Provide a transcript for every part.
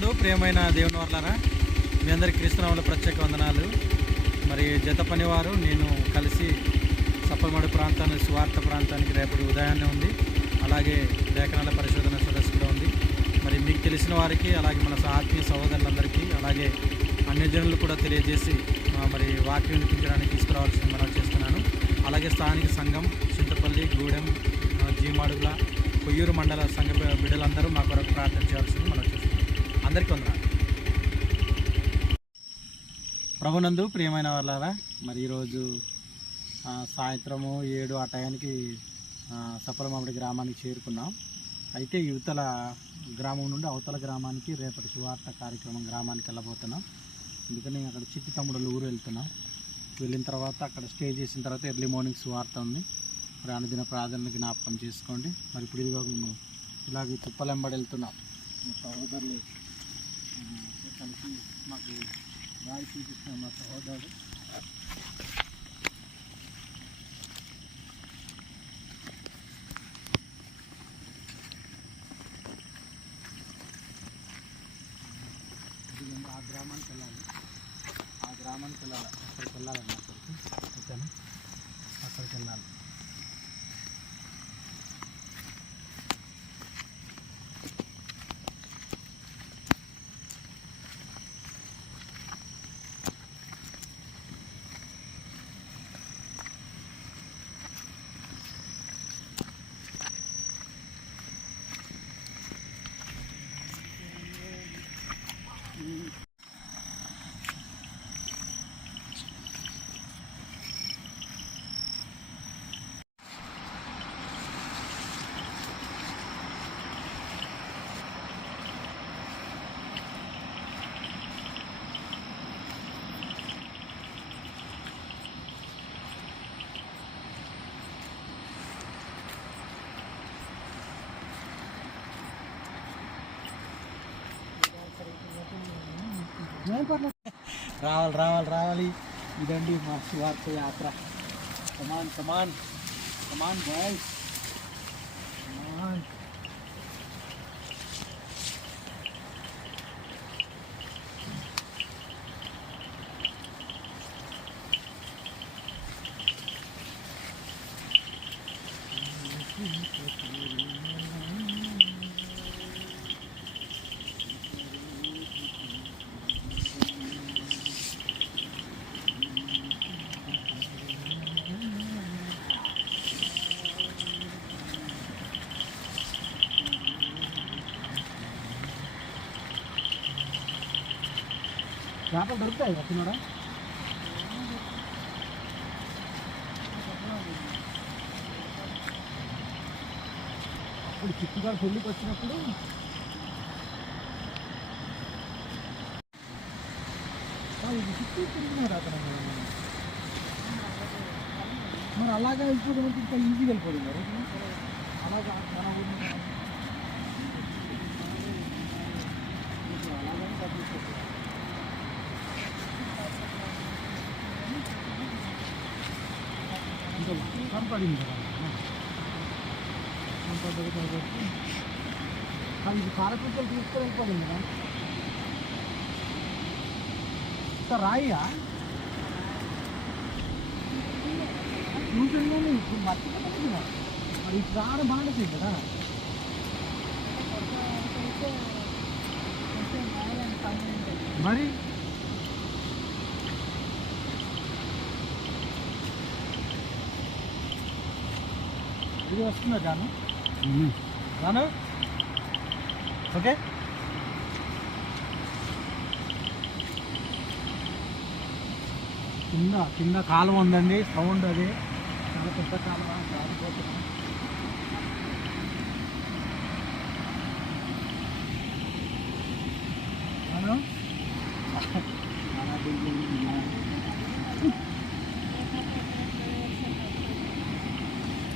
ప్రభునందు ప్రియమైన దేవుని వర్లారా, మీ అందరి క్రీస్తునామముల ప్రత్యేక వందనాలు. మరి జత పనివారు నేను కలిసి సప్పలమడు ప్రాంతాన్ని సువార్త ప్రాంతానికి రేపటి ఉదయాన్నే ఉంది. అలాగే లేఖనాల పరిశోధన సదస్సు కూడా ఉంది. మరి మీకు తెలిసిన వారికి, అలాగే మన ఆత్మీయ సహోదరులందరికీ, అలాగే అన్యజనులు కూడా తెలియజేసి మరి వాక్యం వినిపించడానికి తీసుకురావాల్సింది మనం చేస్తున్నాను. అలాగే స్థానిక సంఘం చింతపల్లి, గూడెం, జీమాడుగుల, కొయ్యూరు మండల సంఘ బిడ్డలందరూ మా కొరకు ప్రార్థన చేయాల్సింది మనం చేస్తున్నాం. అందరికీ వందనాలు. ప్రభునందు ప్రియమైన వాళ్ళారా, మరి ఈరోజు సాయంత్రము 7 ఆ టయానికి సప్పలమామిడి గ్రామానికి చేరుకున్నాం. అయితే యువతల గ్రామం నుండి అవతల గ్రామానికి రేపటి సువార్త కార్యక్రమం గ్రామానికి వెళ్ళబోతున్నాం. అందుకని అక్కడ చిట్టి తమ్ముడు ఊరు వెళ్తున్నాం. వెళ్ళిన తర్వాత అక్కడ స్టే చేసిన తర్వాత ఎర్లీ మార్నింగ్ సువార్త ఉంది. మరి అనుదిన ప్రార్థనలు జ్ఞాపకం చేసుకోండి. మరి ఇప్పుడు ఇదిగో మేము ఇలాగ తుప్పలెంబడి వెళ్తున్నాం. మా సహోదరులు కలిసి మాకు దారి చూపిస్తున్నాం. మా సహోదరుడు ఆ గ్రామానికి వెళ్ళాలి. అక్కడికి వెళ్ళాలన్న ఓకేనా, అక్కడికి వెళ్ళాలి. రావాలి. ఇదండి మా సువార్త యాత్ర. కమాన్ బాయ్స్, కమాన్. చేపలు దొరుకుతాయి వచ్చినాడా? అప్పుడు చిట్టుగారు పెళ్ళికి వచ్చినప్పుడు ఇది చిట్టు తిరుగుతున్నారు అక్కడ. మరి అలాగే వెళ్ళిపోవడం అంటే ఇంకా ఈజీగా వెళ్ళిపోతుంది మరి. అలాగా మన ఊరిని అలాగని తగ్గిపోతుంది. కనపడింది కదా కాబట్టి ఇది కారకుంటలు తీసుకొని వెళ్ళిపోయింది కదా. ఇంకా రాయియా చూసిందని ఇప్పుడు మర్చిపోతుంది కదా. మరి ఇప్పుడు రావడం బాగుంటుంది కదా. మరి ఇది వస్తుందా రాను ఓకే. కింద కాలువ ఉందండి, సౌండ్ అది చాలా పెద్ద కాలువ. రాలిపోతున్నాం.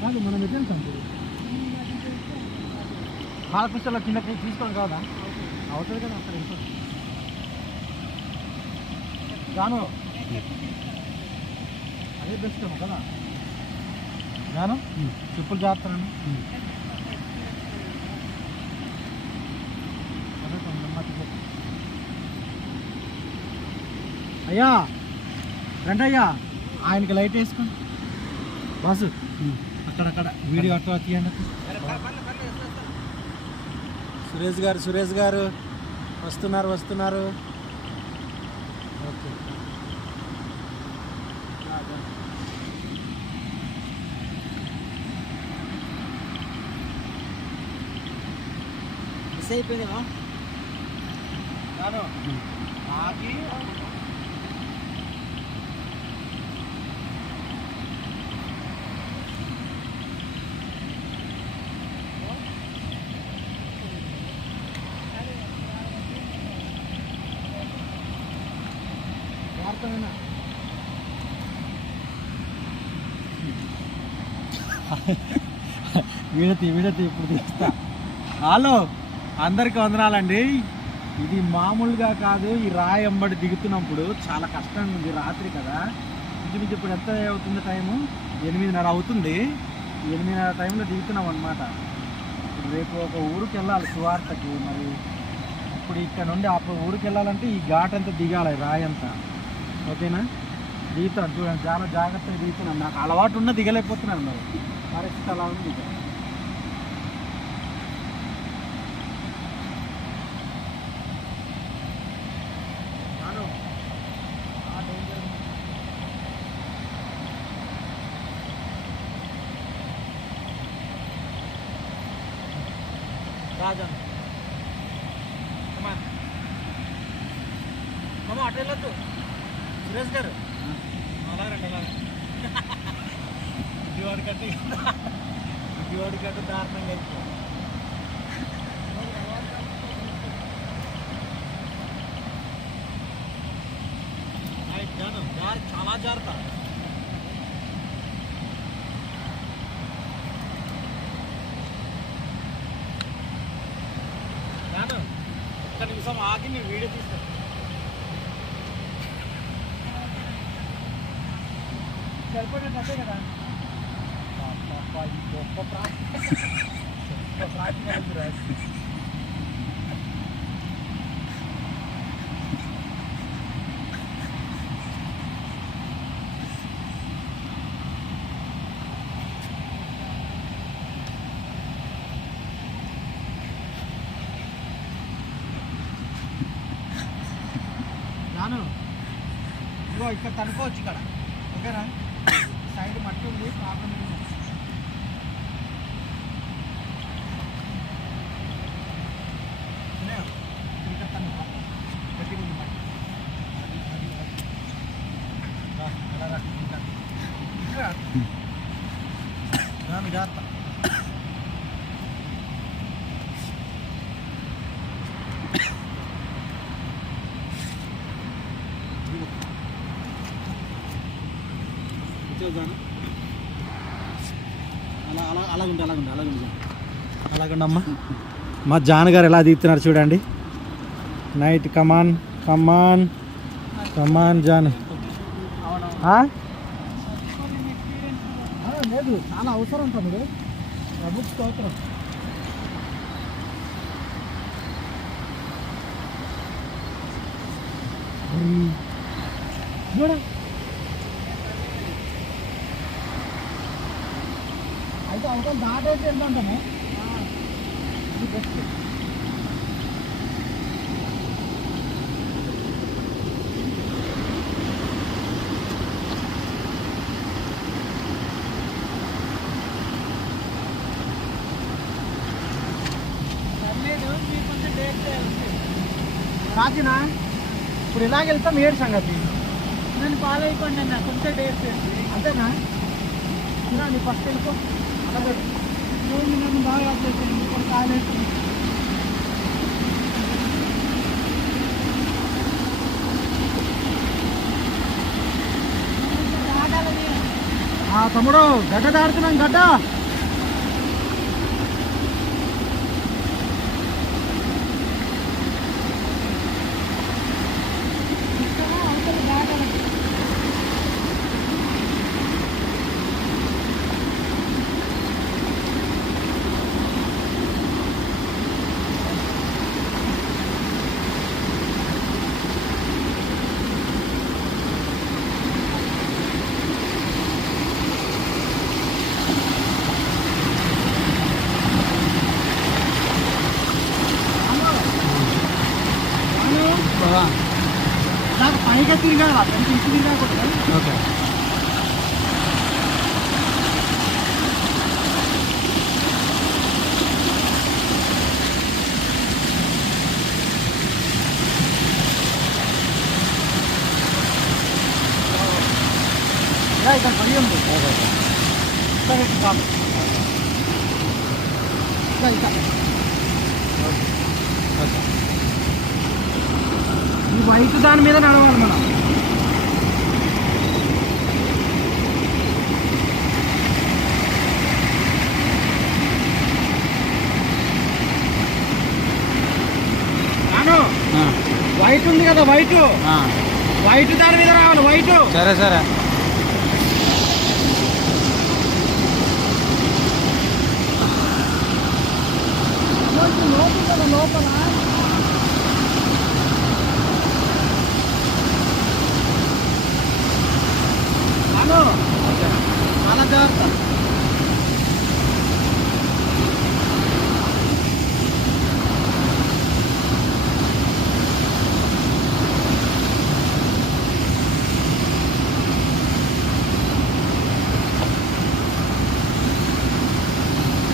కాదు మనం ఎట్లా కంపెనీ కాలకృష్ణలో కిందకి తీసుకోవడం కాదా? అవుతుంది కదా అక్కడ ఎంత గాను అదే బెస్ట్ ఏమో కదా. గాను చెప్పులు చేస్తాను అదే కొంచెం అయ్యా రండి అయ్యా, ఆయనకి లైట్ వేసుకోండి బాసు. అక్కడక్కడ వీడియో అట్లా తీయండి. సురేష్ గారు వస్తున్నారు. ఓకే మిస్ అయిపోయిందేమో. ఆగి వీడతి ఇప్పుడు తీస్తా. హలో, అందరికీ వందనాలండి. ఇది మామూలుగా కాదు. ఈ రాయి ఎంబడి దిగుతున్నప్పుడు చాలా కష్టంగా ఉంది. రాత్రి కదా, ఇంచుమించు ఇప్పుడు ఎంత అవుతుంది టైము? 8:30 అవుతుంది. 8:30 టైంలో దిగుతున్నాం అనమాట. ఇప్పుడు రేపు ఒక ఊరికి వెళ్ళాలి సువార్తకి. మరి ఇప్పుడు ఇక్కడ నుండి ఆ ఊరికి వెళ్ళాలంటే ఈ ఘాట్ అంతా దిగాలి, రాయి అంతా. ఓకేనా? దిగుతాను చూడండి, చాలా జాగ్రత్తగా దిగుతున్నాను. నాకు అలవాటు ఉన్న దిగలేకపోతున్నాను. మరి పరిస్థితి అలా ఉంది. రాజన్ అటు వెళ్ళొద్దు సురేష్ గారు. అలాగండి ఇంటివాడి కంటే దారుణంగా అయిపోయింది. చాలా జాగ్రత్త. ఒక్క నిమిషం ఆగి నేను వీడియో తీస్తాను. సరిపడేది అంతే కదా. గొప్ప ప్రాక్టికల్. ఇదిగో ఇక్కడ తనుకోవచ్చు ఇక్కడ. ఓకేనా? సైడ్ మట్టి ఉంది, ప్రాబ్లం ఉంది. ఇక్కడ తనుకో గట్టి ఉంది మట్టి. రాను జాగ్రత్త. అలాగుండమ్మా. మా జాన్ గారు ఎలా దిగుతున్నారు చూడండి. నైట్ కమాన్ జాన్. లేదు, చాలా అవసరం తమ్ముడు. ప్రభు స్తోత్రం. చూడ అయితే అవతల దాటైతే వెళ్తాము. ఇది బెస్ట్. రాజునా ఇప్పుడు ఇలాగ వెళ్తాం. ఏడు సంగతి నన్ను ఫాలో అయిపోండి అన్న. కొంచెం డేట్ అంతేనా? నీ ఫస్ట్ వెళ్ళిపో. అలాగే నన్ను బాగా కాలేదు. తమ్ముడు గడ్డ దాడుతున్నాం. గడ్డ నాకు పైగా తిరిగారా ఇంటి తిరిగా. ఓకే ఇక్కడ పడి ఉంది ఈ వైట్ దాని మీద నడవాలి మనం. వైట్ ఉంది కదా, వైట్ వైట్ దాని మీద రావాలి. వైట్ సరే సరే. లోపల చాలా జాగ్రత్త.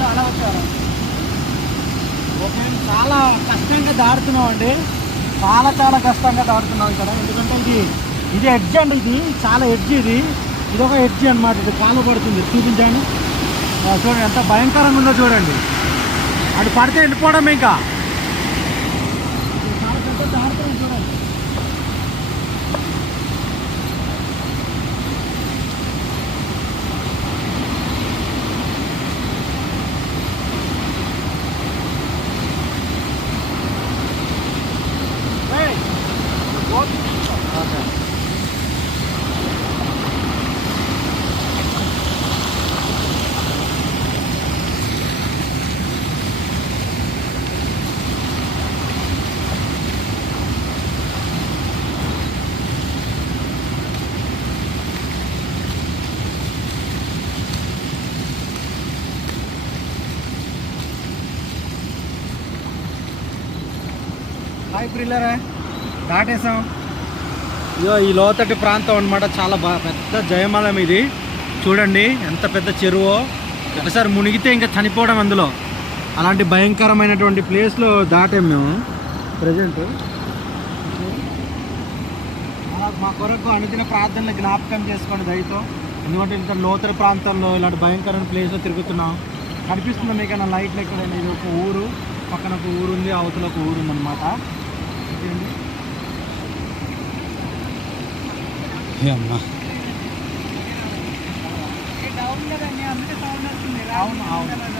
చాలా వచ్చారు. చాలా కష్టంగా దాడుతున్నాం అండి, చాలా కష్టంగా దాడుతున్నాం ఇక్కడ. ఎందుకంటే ఇది ఎడ్జ్ అండి, ఇది చాలా ఎడ్జ్. ఇది ఒక ఎడ్జ్ అనమాట. ఇది కాలు పడుతుంది. చూపించండి, చూడండి ఎంత భయంకరంగా ఉందో చూడండి. అటు పడితే వెళ్ళిపోవడం ఇంకా. చాలా పెద్ద దాడుతున్నాం చూడండి. హాయ్ ప్రిల్లరా, దాటేసాం. ఇదో ఈ లోతటి ప్రాంతం అనమాట. చాలా పెద్ద జయమాలం ఇది. చూడండి ఎంత పెద్ద చెరువో. ఒకసారి మునిగితే ఇంకా చనిపోవడం అందులో. అలాంటి భయంకరమైనటువంటి ప్లేస్లో దాటాం మేము ప్రజెంట్. మా కొరకు అనుదిన ప్రార్థనలు జ్ఞాపకం చేసుకోండి దయతో. ఎందుకంటే ఇంత లోతటి ప్రాంతంలో ఇలాంటి భయంకరమైన ప్లేస్లో తిరుగుతున్నాం. కనిపిస్తుంది మీకైనా లైట్లు ఎక్కడైనా. ఇది ఒక ఊరు, పక్కన ఒక ఊరు ఉంది, అవతల ఒక ఊరు ఉందన్నమాట. అవును అవును.